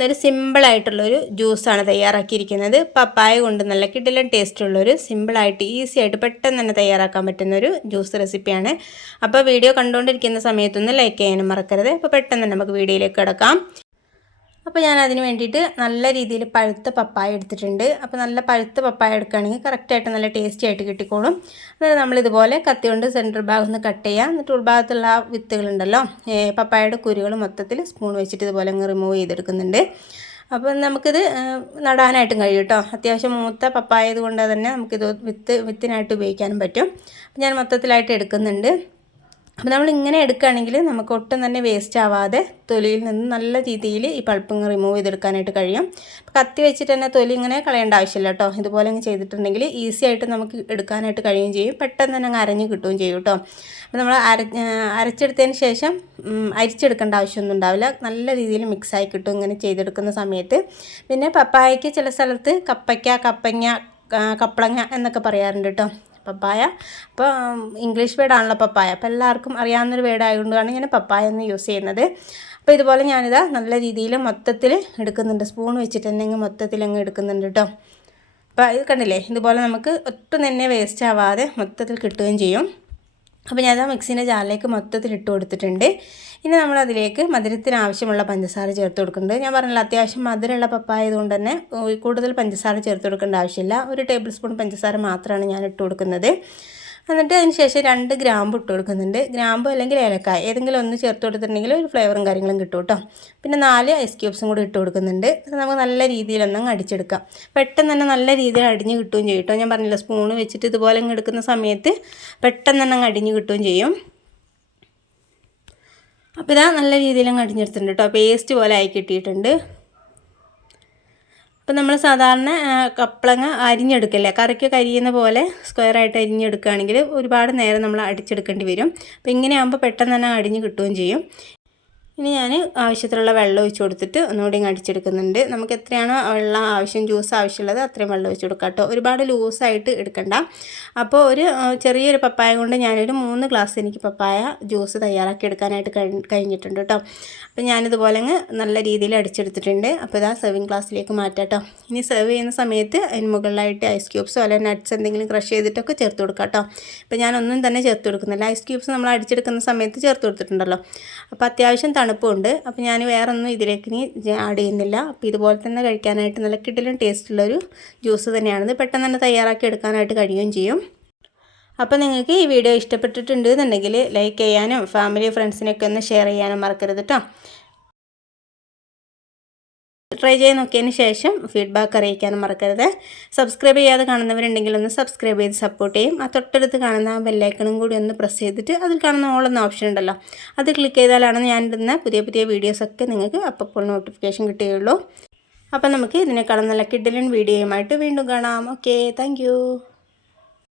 ഇന്നൊരു സിമ്പിളായിട്ടുള്ളൊരു ജ്യൂസാണ് തയ്യാറാക്കിയിരിക്കുന്നത്. പപ്പായ കൊണ്ട് നല്ല കിടിലൻ ടേസ്റ്റുള്ളൊരു സിമ്പിളായിട്ട് ഈസി ആയിട്ട് പെട്ടെന്ന് തന്നെ തയ്യാറാക്കാൻ പറ്റുന്നൊരു ജ്യൂസ് റെസിപ്പിയാണ്. അപ്പോൾ വീഡിയോ കണ്ടുകൊണ്ടിരിക്കുന്ന സമയത്തൊന്ന് ലൈക്ക് ചെയ്യാനും മറക്കരുത്. അപ്പോൾ പെട്ടെന്ന് നമുക്ക് വീഡിയോയിലേക്ക് കിടക്കാം. അപ്പോൾ ഞാൻ അതിന് വേണ്ടിയിട്ട് നല്ല രീതിയിൽ പഴുത്ത പപ്പായ എടുത്തിട്ടുണ്ട്. അപ്പോൾ നല്ല പഴുത്ത പപ്പായ എടുക്കുകയാണെങ്കിൽ കറക്റ്റായിട്ട് നല്ല ടേസ്റ്റി ആയിട്ട് കിട്ടിക്കോളും. അതായത് നമ്മളിതുപോലെ കത്തി കൊണ്ട് സെന്റർ ഭാഗം ഒന്ന് കട്ട് ചെയ്യുക എന്നിട്ട് ഉൾഭാഗത്തുള്ള ആ വിത്തുകളുണ്ടല്ലോ പപ്പായയുടെ കുരുകൾ മൊത്തത്തിൽ സ്പൂൺ വെച്ചിട്ട് ഇതുപോലെ അങ്ങ് റിമൂവ് ചെയ്തെടുക്കുന്നുണ്ട്. അപ്പോൾ നമുക്കിത് നടാനായിട്ടും കഴിയും കേട്ടോ. അത്യാവശ്യം മൂത്ത പപ്പായത് കൊണ്ട് തന്നെ നമുക്കിത് വിത്ത് വിത്തിനായിട്ട് ഉപയോഗിക്കാനും പറ്റും. ഞാൻ മൊത്തത്തിലായിട്ട് എടുക്കുന്നുണ്ട്. അപ്പോൾ നമ്മൾ ഇങ്ങനെ എടുക്കുകയാണെങ്കിൽ നമുക്ക് ഒട്ടും തന്നെ വേസ്റ്റ് ആവാതെ തൊലിയിൽ നിന്ന് നല്ല രീതിയിൽ ഈ പൾപ്പ് റിമൂവ് ചെയ്തെടുക്കാനായിട്ട് കഴിയും. കത്തി വെച്ചിട്ട് തന്നെ തൊലി ഇങ്ങനെ കളയേണ്ട ആവശ്യമില്ല കേട്ടോ. ഇതുപോലെ ഇങ്ങനെ ചെയ്തിട്ടുണ്ടെങ്കിൽ ഈസി ആയിട്ട് നമുക്ക് എടുക്കാനായിട്ട് കഴിയുകയും ചെയ്യും. പെട്ടെന്ന് തന്നെ അങ്ങ് അരഞ്ഞ് കിട്ടുകയും ചെയ്യും കേട്ടോ. അപ്പോൾ നമ്മൾ അര അരച്ചെടുത്തതിന് ശേഷം അരിച്ചെടുക്കേണ്ട ആവശ്യമൊന്നും ഉണ്ടാവില്ല. നല്ല രീതിയിൽ മിക്സായി കിട്ടും ഇങ്ങനെ ചെയ്തെടുക്കുന്ന സമയത്ത്. പിന്നെ പപ്പായയ്ക്ക് ചില സ്ഥലത്ത് കപ്പയ്ക്ക കപ്പങ്ങ കപ്പളങ്ങ എന്നൊക്കെ പറയാറുണ്ട് കേട്ടോ. പപ്പായ. അപ്പോൾ ഇംഗ്ലീഷ് വേർഡാണല്ലോ പപ്പായ. അപ്പോൾ എല്ലാവർക്കും അറിയാവുന്നൊരു വേർഡായതുകൊണ്ടാണ് ഞാൻ പപ്പായ എന്ന് യൂസ് ചെയ്യുന്നത്. അപ്പോൾ ഇതുപോലെ ഞാനിതാ നല്ല രീതിയിൽ മൊത്തത്തിൽ എടുക്കുന്നുണ്ട്. സ്പൂൺ വെച്ചിട്ട് തന്നെ മൊത്തത്തിൽ അങ്ങ് എടുക്കുന്നുണ്ട് കേട്ടോ അപ്പോൾ ഇത് കണ്ടില്ലേ? ഇതുപോലെ നമുക്ക് ഒട്ടും തന്നെ വേസ്റ്റ് ആവാതെ മൊത്തത്തിൽ കിട്ടുകയും ചെയ്യും. അപ്പോൾ ഞാൻ മിക്സിന്റെ ജാറിലേക്ക് മൊത്തത്തിൽ ഇട്ട് കൊടുത്തിട്ടുണ്ട്. ഇനി നമ്മൾ അതിലേക്ക് മധുരത്തിന് ആവശ്യമുള്ള പഞ്ചസാര ചേർത്ത് കൊടുക്കുന്നുണ്ട്. ഞാൻ പറഞ്ഞില്ല അത്യാവശ്യം മധുരമുള്ള പപ്പായതുകൊണ്ട് തന്നെ കൂടുതൽ പഞ്ചസാര ചേർത്ത് കൊടുക്കേണ്ട ആവശ്യമില്ല. ഒരു ടേബിൾ സ്പൂൺ പഞ്ചസാര മാത്രമാണ് ഞാൻ ഇട്ട് കൊടുക്കുന്നത്. എന്നിട്ട് അതിന് ശേഷം രണ്ട് ഗ്രാമ്പ് ഇട്ട് കൊടുക്കുന്നുണ്ട്. ഗ്രാമ്പ് അല്ലെങ്കിൽ ഏലക്കായ ഏതെങ്കിലും ഒന്ന് ചേർത്ത് കൊടുത്തിട്ടുണ്ടെങ്കിൽ ഒരു ഫ്ലേവറും കാര്യങ്ങളും കിട്ടും കേട്ടോ. പിന്നെ നാല് ഐസ് ക്യൂബ്സും കൂടി ഇട്ട് കൊടുക്കുന്നുണ്ട്. നമുക്ക് നല്ല രീതിയിലൊന്നും അടിച്ചെടുക്കാം. പെട്ടെന്ന് തന്നെ നല്ല രീതിയിൽ അടിഞ്ഞ് കിട്ടുകയും ചെയ്യും കേട്ടോ. ഞാൻ പറഞ്ഞില്ല സ്പൂൺ വെച്ചിട്ട് ഇതുപോലെ അങ്ങ് എടുക്കുന്ന സമയത്ത് പെട്ടെന്ന് തന്നെ അടിഞ്ഞ് കിട്ടുകയും ചെയ്യും. അപ്പോൾ ഇതാ നല്ല രീതിയിൽ അങ്ങ് അടിഞ്ഞെടുത്തിട്ടുണ്ട് കേട്ടോ. പേസ്റ്റ് പോലെ ആയി കിട്ടിയിട്ടുണ്ട്. അപ്പം നമ്മൾ സാധാരണ കപ്പളങ്ങ അരിഞ്ഞെടുക്കല്ലേ? കറിക്ക് കരിയുന്ന പോലെ സ്ക്വയറായിട്ട് അരിഞ്ഞെടുക്കുകയാണെങ്കിൽ ഒരുപാട് നേരം നമ്മൾ അടിച്ചെടുക്കേണ്ടി വരും. അപ്പോൾ ഇങ്ങനെയാകുമ്പോൾ പെട്ടെന്ന് തന്നെ അടിഞ്ഞ് കിട്ടുകയും ചെയ്യും. ഇനി ഞാൻ ആവശ്യത്തിലുള്ള വെള്ളം ഒഴിച്ച് കൊടുത്തിട്ട് ഒന്നുകൂടി അടിച്ചെടുക്കുന്നുണ്ട്. നമുക്ക് എത്രയാണോ വെള്ളം ആവശ്യം ജ്യൂസ് ആവശ്യമുള്ളത് അത്രയും വെള്ളം ഒഴിച്ച് കൊടുക്കാം കേട്ടോ. ഒരുപാട് ലൂസായിട്ട് എടുക്കണ്ട. അപ്പോൾ ഒരു ചെറിയൊരു പപ്പായ കൊണ്ട് ഞാനൊരു മൂന്ന് ഗ്ലാസ് എനിക്ക് പപ്പായ ജ്യൂസ് തയ്യാറാക്കി എടുക്കാനായിട്ട് കഴിഞ്ഞിട്ടുണ്ട് കേട്ടോ. അപ്പോൾ ഞാനിതുപോലെ അങ്ങ് നല്ല രീതിയിൽ അടിച്ചെടുത്തിട്ടുണ്ട്. അപ്പോൾ ഇതാ സെർവിങ് ഗ്ലാസ്സിലേക്ക് മാറ്റാം കേട്ടോ. ഇനി സെർവ് ചെയ്യുന്ന സമയത്ത് അതിന് മുകളിലായിട്ട് ഐസ് ക്യൂബ്സോ അല്ലെങ്കിൽ നട്ട്സ് എന്തെങ്കിലും ക്രഷ് ചെയ്തിട്ടൊക്കെ ചേർത്ത് കൊടുക്കാം കേട്ടോ. അപ്പോൾ ഞാനൊന്നും തന്നെ ചേർത്ത് കൊടുക്കുന്നില്ല. ഐസ് ക്യൂബ്സ് നമ്മൾ അടിച്ചെടുക്കുന്ന സമയത്ത് ചേർത്ത് കൊടുത്തിട്ടുണ്ടല്ലോ. അപ്പോൾ അത്യാവശ്യം തണുപ്പുണ്ട്. അപ്പോൾ ഞാൻ വേറൊന്നും ഇതിലേക്ക് ഇനി ആഡ് ചെയ്യുന്നില്ല. അപ്പോൾ ഇതുപോലെ തന്നെ കഴിക്കാനായിട്ട് നല്ല കിടിലും ടേസ്റ്റുള്ളൊരു ജ്യൂസ് തന്നെയാണിത്. പെട്ടെന്ന് തന്നെ തയ്യാറാക്കി എടുക്കാനായിട്ട് കഴിയുകയും ചെയ്യും. അപ്പോൾ നിങ്ങൾക്ക് ഈ വീഡിയോ ഇഷ്ടപ്പെട്ടിട്ടുണ്ട് എന്നുണ്ടെങ്കിൽ ലൈക്ക് ചെയ്യാനും ഫാമിലി ഫ്രണ്ട്സിനൊക്കെ ഒന്ന് ഷെയർ ചെയ്യാനും മറക്കരുത് കേട്ടോ ട്രൈ ചെയ്ത് നോക്കിയതിന് ശേഷം ഫീഡ്ബാക്ക് അറിയിക്കാനും മറക്കരുത്. സബ്സ്ക്രൈബ് ചെയ്യാതെ കാണുന്നവരുണ്ടെങ്കിൽ ഒന്ന് സബ്സ്ക്രൈബ് ചെയ്ത് സപ്പോർട്ട് ചെയ്യും. ആ തൊട്ടടുത്ത് കാണുന്ന ആ ബെല്ലൈക്കണും കൂടി ഒന്ന് പ്രസ് ചെയ്തിട്ട് അതിൽ കാണുന്ന ഓൾ എന്ന ഓപ്ഷൻ ഉണ്ടല്ലോ അത് ക്ലിക്ക് ചെയ്താലാണ് ഞാൻ ഇടുന്ന പുതിയ പുതിയ വീഡിയോസൊക്കെ നിങ്ങൾക്ക് അപ്പോൾ നോട്ടിഫിക്കേഷൻ കിട്ടുകയുള്ളൂ. അപ്പം നമുക്ക് ഇതിനേക്കാളും നല്ല കിഡിലൻ വീഡിയോയുമായിട്ട് വീണ്ടും കാണാം. Okay thank